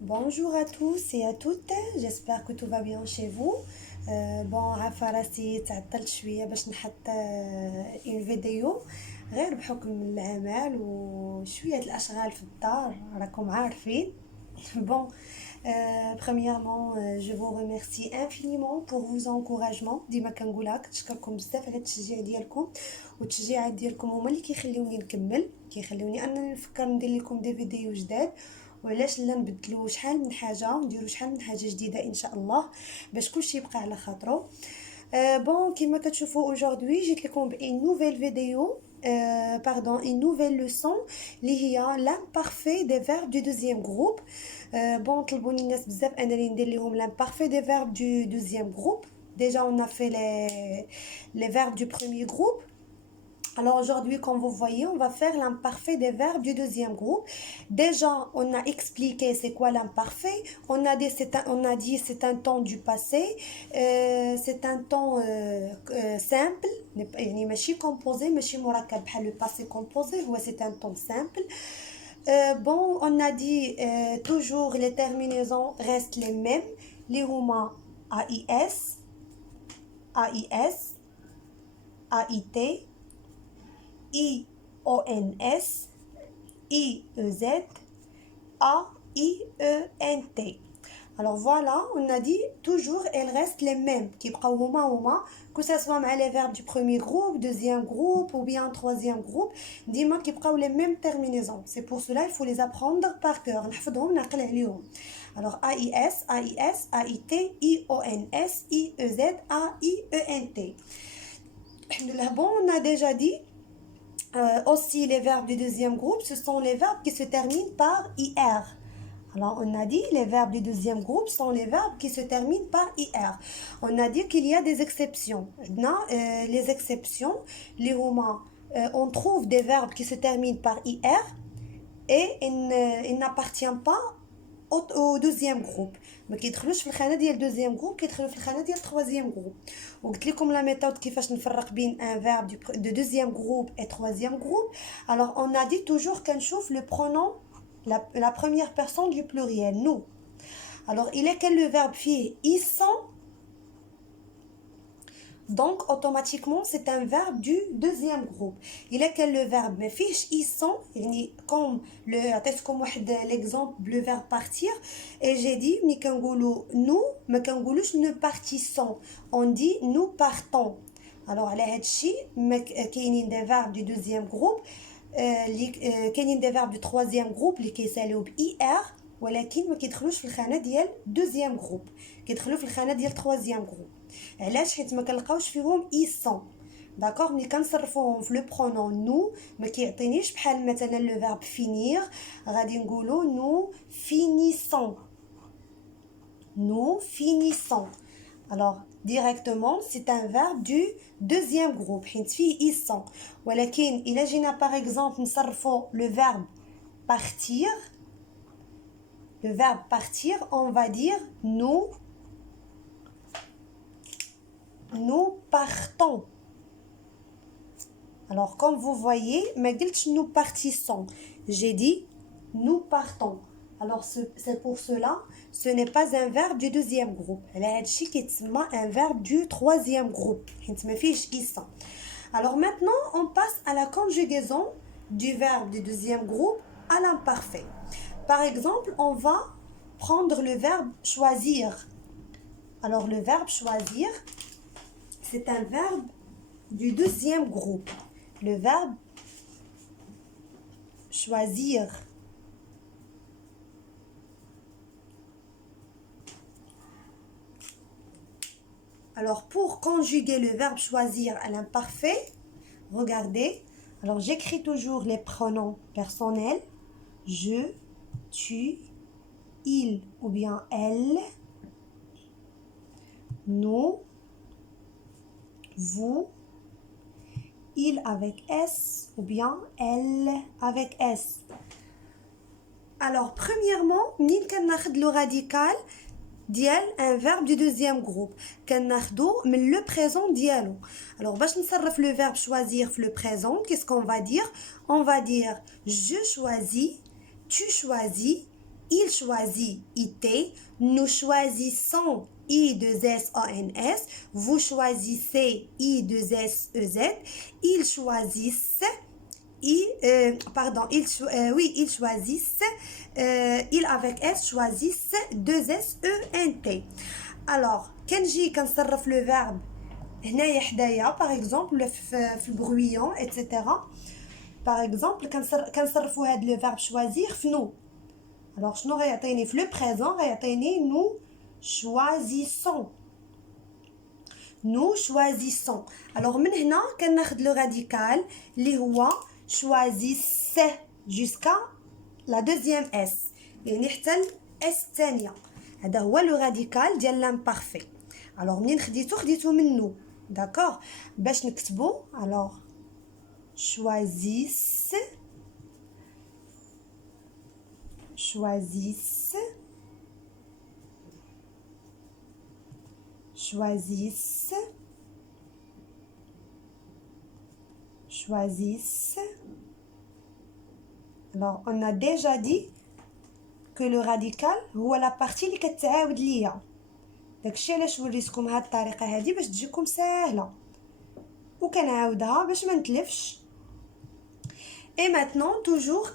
Bonjour à tous et à toutes, j'espère que tout va bien chez vous. عارفة راسي تعطلت شوية باش نحط اون فيديو غير بحكم العمل وشوية الأشغال في الدار راكم عارفين. Bon, premièrement, je vous remercie infiniment pour vos encouragements. ديما كنقولها كنشكركم بزاف على التشجيع ديالكم والتشجيعات ديالكم هما اللي كيخليوني نكمل كيخليوني انني نفكر ندير لكم دي فيديو جداد وعلاش لا نبدلوا شحال من حاجه ونديروا شحال من حاجه جديده ان شاء الله باش كلشي يبقى على خاطرو. بون كيما كتشوفوا aujourd'hui جيت لكم بان نوفيل فيديو pardon, une nouvelle leçon اللي هي l'imparfait des verbes du deuxième groupe. Bon, طلبوني الناس بزاف انني ندير لهم l'imparfait des verbes du deuxième groupe. Déjà on a fait les verbes du premier groupe. Alors aujourd'hui, comme vous voyez, on va faire l'imparfait des verbes du deuxième groupe. Déjà, on a expliqué c'est quoi l'imparfait. On a dit c'est un temps du passé. C'est un temps simple. يعني ماشي composé, ماشي مركب بحال le passé composé. C'est un temps simple. Bon, on a dit toujours les terminaisons restent les mêmes. Les huma AIS, AIS, AIT. IONS, IEZ, AIENT. Alors voilà, on a dit toujours elles restent les mêmes qui que ce soit les verbes du premier groupe, deuxième groupe ou bien troisième groupe, ديما كيبقاو les mêmes terminaisons. C'est pour cela il faut les apprendre par cœur. نحفظهم نعقل عليهم. Alors AIS, AIS, AIT, IONS, IEZ, AIENT. Bon, on a déjà dit aussi les verbes du deuxième groupe, ce sont les verbes qui se terminent par IR. Alors on a dit les verbes du deuxième groupe sont les verbes qui se terminent par IR. On a dit qu'il y a des exceptions. Les exceptions, les romans, on trouve des verbes qui se terminent par IR et ils n'appartiennent pas au deuxième groupe. ما كيدخلوش في الخانه ديال الدوزيام جروب كيدخلوا في الخانه ديال التروازيام جروب. وقلت لكم لا ميثود كيفاش نفرق بين ان فيرب دو دوزيام جروب et troisième groupe. Alors on a dit toujours كنشوف le pronom la première personne du pluriel nous. Alors il est quel le verbe فيه ils sont. Donc automatiquement c'est un verbe du deuxième groupe. Il est quel le verbe mais fiche ils sont يعني comme le عطيتكم واحد l'exemple le verbe partir et j'ai dit ملي كنقولوا nous ما كنقولوش nous partissons, on dit nous partons. Alors على هذا الشيء كاينين des verbes du deuxième groupe كاينين des verbes du troisième groupe اللي كيساليو ب er ولكن ما كيدخلوش في الخانه ديال دوزيام جروب كيدخلوا في الخانه ديال troisième groupe. علاش؟ حيت ما كنلقاوش فيهم ils sont. داكوغ ملي كنصرفوهم في لو برونون نو ما كيعطينيش بحال مثلا لو فيرب فينير غادي نقولوا نو فينيسون nous finissons. Alors directement c'est un verbe du deuxième groupe حيت فيه ils sont. ولكن إلا جينا par exemple نصرفوا le verbe partir, le verbe partir on va dire nous partons. Alors comme vous voyez ما قلتش nous partissons, j'ai dit nous partons. Alors c'est pour cela ce n'est pas un verbe du deuxième groupe. على هذا الشيء كيتسمى un verbe du troisième groupe حيت ما فيهش ils sont. Alors maintenant on passe à la conjugaison du verbe du deuxième groupe à l'imparfait. Par exemple on va prendre le verbe choisir. Alors le verbe choisir c'est un verbe du deuxième groupe. Le verbe choisir. Alors pour conjuguer le verbe choisir à l'imparfait, regardez. Alors j'écris toujours les pronoms personnels. Je, tu, il ou bien elle. Nous, vous, il avec S ou bien elle avec S. Alors premièrement, منين كناخد le radical ديال un verbe du deuxième groupe كناخدو من le présent ديالو. Alors باش نصرف le verbe choisir في le présent, qu'est-ce qu'on va dire? On va dire je choisis, tu choisis, il choisit IT, nous choisissons I2SANS, vous choisissez I2SEZ, ils choisissent ils choisissent, ils avec S choisissent 2SENT. Alors, quand j'ai كنصرف le verbe هنايا حدايا par exemple في البرويون etc. par exemple كنصرفوا هذا le verbe choisir في nous. Alors شنو غيعطيني في le présent غيعطيني nous choisissons. Nous choisissons. Alors من هنا كناخذ le radical اللي هو choisissent jusqu'à la deuxième S يعني حتى الاس الثانيه. هذا هو لو راديكال ديال لامبارفي. الوغ منين خديتو منو داكوغ باش نكتبو. الوغ choisissent choisissent choisissent choisissent. Alors on a déjà dit que le radical هو la partie اللي كتعاود ليا. داكشي علاش وريتكم هاد الطريقه هادي باش تجيكم ساهله وكنعاودها باش ما نتلفش. Et maintenant toujours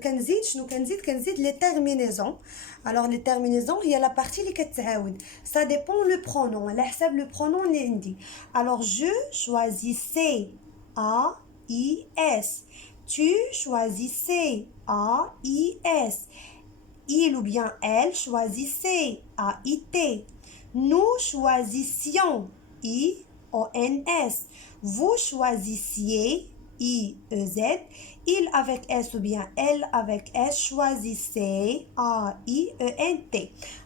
كنزيد les terminaisons. Alors les terminaisons هي la partie اللي كتعاود. Ça dépend le pronom على حساب le pronom اللي عندي. Alors je choisissais A I S, tu choisissais A I S, il ou bien elle choisissait A I T, nous choisissions I O N S, vous choisissiez I E Z, il avec S ou bien elle avec S choisissait A I E N T.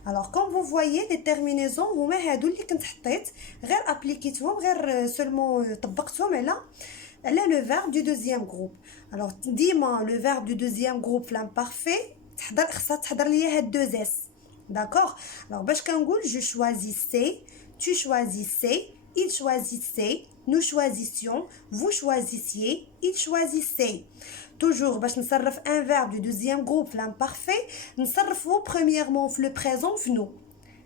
Alors comme vous voyez les terminaisons هما هادو اللي كنت حطيت غير ابليكيتهم غير سولمون طبقتهم على le verbe du deuxième groupe. Alors ديما le verbe du deuxième groupe l'imparfait خصها تحضر ليا هاد 2 S. D'accord? Alors باش كنقول je choisissais, tu choisissais, il choisissait, nous choisissions, vous choisissiez, il choisissait. Toujours باش نصرف un verbe du deuxième groupe l'imparfait نصرفو premièrement في le présent في nous.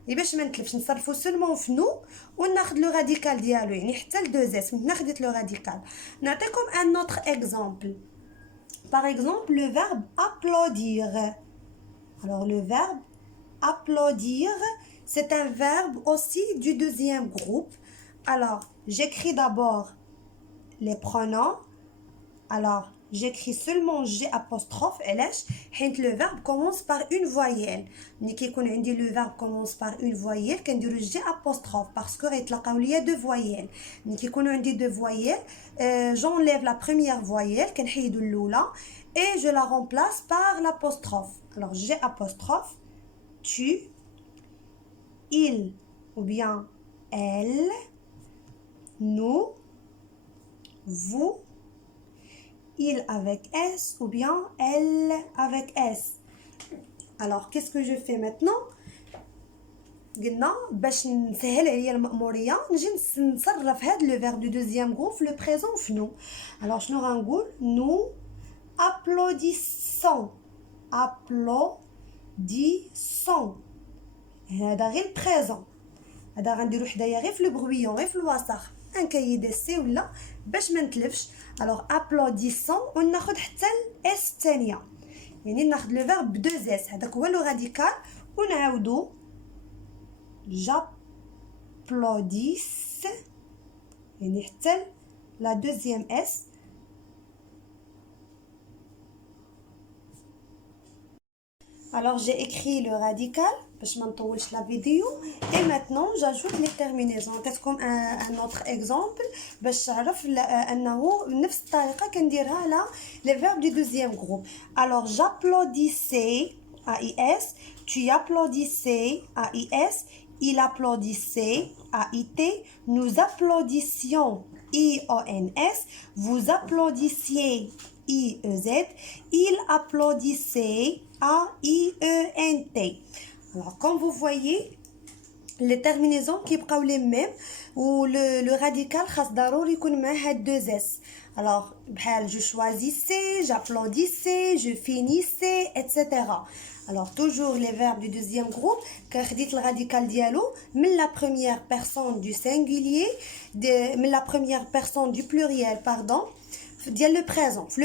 باش ما نتلفش نصرفو سولمون في نو وناخذ لو راديكال ديالو يعني حتى ل 2 اس. من هنا خديت لو راديكال. نعطيكم ان اوتر اكزامبل. par exemple le verbe applaudir. Alors le verbe applaudir c'est un verbe aussi du deuxième groupe. Alors j'écris d'abord les pronoms. Alors j'écris seulement G apostrophe علاش حيت le verbe commence par une voyelle. ملي كيكون عندي le verbe commence par une voyelle كنديرو G apostrophe parce que غيتلاقاو ليا deux voyelles. ملي كيكونوا عندي deux voyelles j'enlève la première voyelle كنحيدو الاولى et je la remplace par l'apostrophe. Alors G apostrophe, tu, il ou bien elle, nous, vous, il avec S ou bien elle avec S. Alors qu'est-ce que je fais maintenant? قلنا باش نسهل عليا المأمورية نجي نصرف هاد لو فيرب دو دوزيام غروب في لو بريزون في نو. alors شنو غنقول؟ nous applaudissons applaudissons. هذا غير بريزون. هذا غنديرو حدايا غير في لو برويون غير في الوسط ان كايي دي سي ولا باش ما نتلفش. alors applaudissons وناخذ حتى الاس الثانيه يعني ناخذ لو فيرب ب 2 اس. هذاك هو لو راديكال ونعاودو j'applaudisse يعني حتى la deuxième S. Alors j'ai écrit le radical باش ما نطولش la vidéo et maintenant j'ajoute les terminaisons. نعطيكم un autre exemple باش تعرف انه نفس الطريقه كنديرها على les verbes du deuxième groupe. alors j'applaudissais AIS, tu applaudissais AIS, il applaudissait AIT, nous applaudissions IONS, vous applaudissiez IEZ, il applaudissait AIENT. Alors comme vous voyez les terminaisons كيبقاو les mêmes و le radical خاص ضروري يكون معاه هاد 2 s. alors بحال je choisissais, j'applaudissais, je finissais etc. Alors, toujours les verbes du deuxième groupe, car dit le radical dialogue, mais la première personne du singulier, mais la première personne du pluriel, pardon, ديال le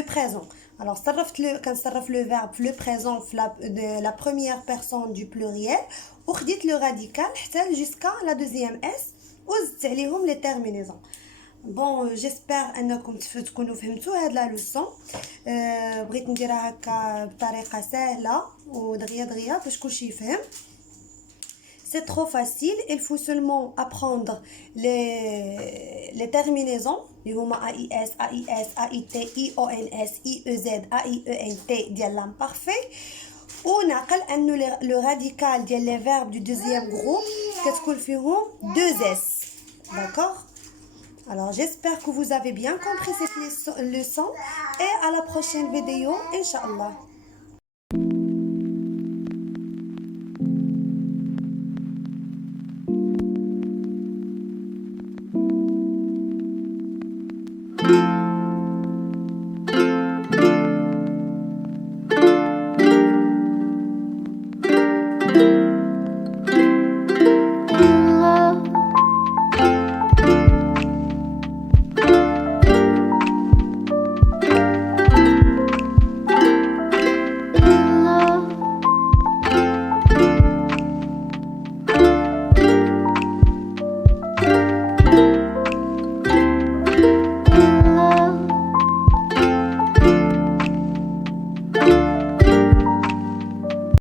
présent. Alors, quand صرفت le verbe le présent de la première personne du pluriel, وخديت le radical حتى jusqu'à la deuxième S وزدت عليهم les terminaisons. Bon, j'espère انكم تكونوا فهمتوا هاد لا لوسون. بغيت نديرها هكا بطريقه سهله ودغيا دغيا باش كلشي يفهم. C'est trop facile, il faut seulement apprendre les terminaisons. اللي هما AIS, AIS, AIT, IONS, IEZ, AIENT ديال l'imparfait. ونعقل انه le radical ديال les verbes du deuxième groupe كتكون فيهم 2S. D'accord? Alors j'espère que vous avez bien compris cette leçon et à la prochaine vidéo, Inch'Allah.